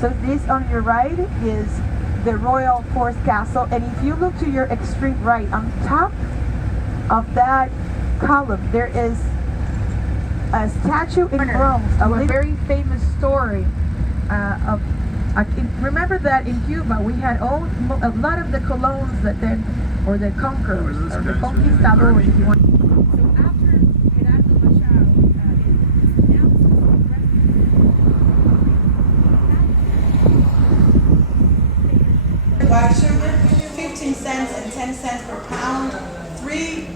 So this on your right is the Royal Forest Castle, and if you look to your extreme right, on top of that column, there is a statue in bronze, a very famous story of. Remember that in Cuba we had a lot of the colons that then, or the conquerors, or the conquistadors, if you want. White sugar, 15 cents and 10 cents per pound, 3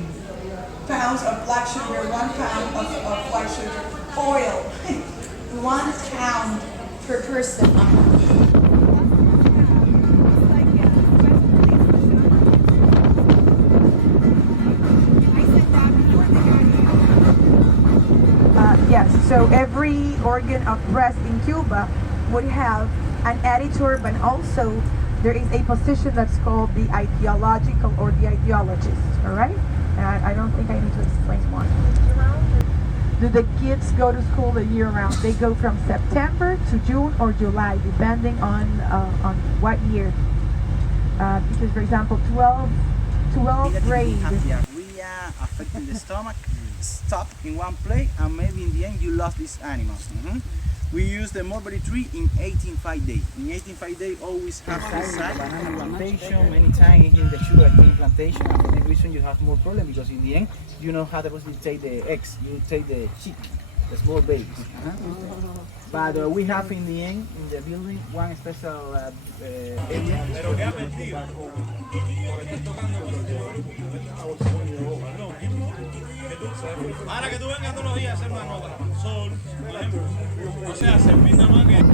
pounds of black sugar, 1 pound of white sugar, oil, 1 pound per person. Yes, so every organ of press in Cuba would have an editor, but also there is a position that's called the ideological or the ideologist, all right? I don't think I need to explain more. Do the kids go to school the year round? They go from September to June or July, depending on what year. Because, for example, 12th grade. We are affecting the stomach, stop in one place, and maybe in the end you lost this animal. We use the mulberry tree in 18-5 days. In 18-5 days, always have this side. Banana plantation, many times in the sugar cane plantation, and for this reason you have more problem because in the end, you know how to take the eggs, you take the chick, the small babies. But we have in the end, in the building, one special area. Ahora que tú vengas todos los días a hacer una nota, sol, por ejemplo, o sea, se pinta más que...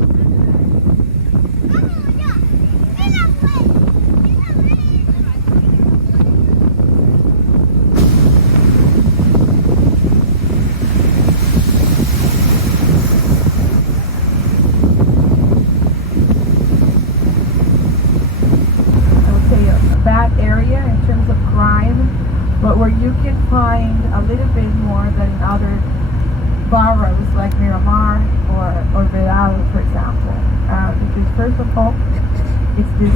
Bad area in terms of crime, but where you can find a little bit more than in other boroughs like Miramar or Vidal, for example. Because first of all, it's this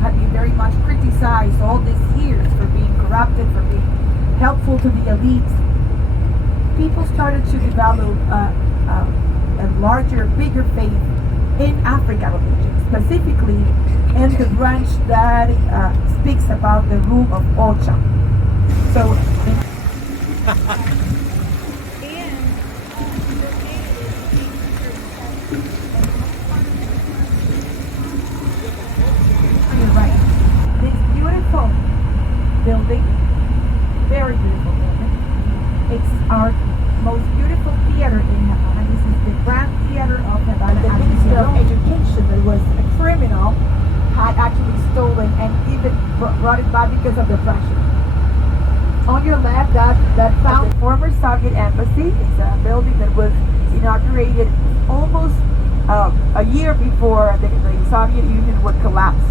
had been very much criticized all these years for being corrupted, for being helpful to the elites. People started to develop a larger, bigger faith in African religion, specifically in the branch that speaks about the rule of Ocha. So. Right. This beautiful building, very beautiful building. It's our most beautiful theater in Havana. This is the Grand Theater of Havana. The Minister of Education, that was a criminal, had actually stolen and even brought it back because of the pressure. On your left, that found the former Soviet embassy. It's a building that was inaugurated almost a year before the Soviet Union would collapse.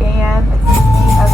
And it's as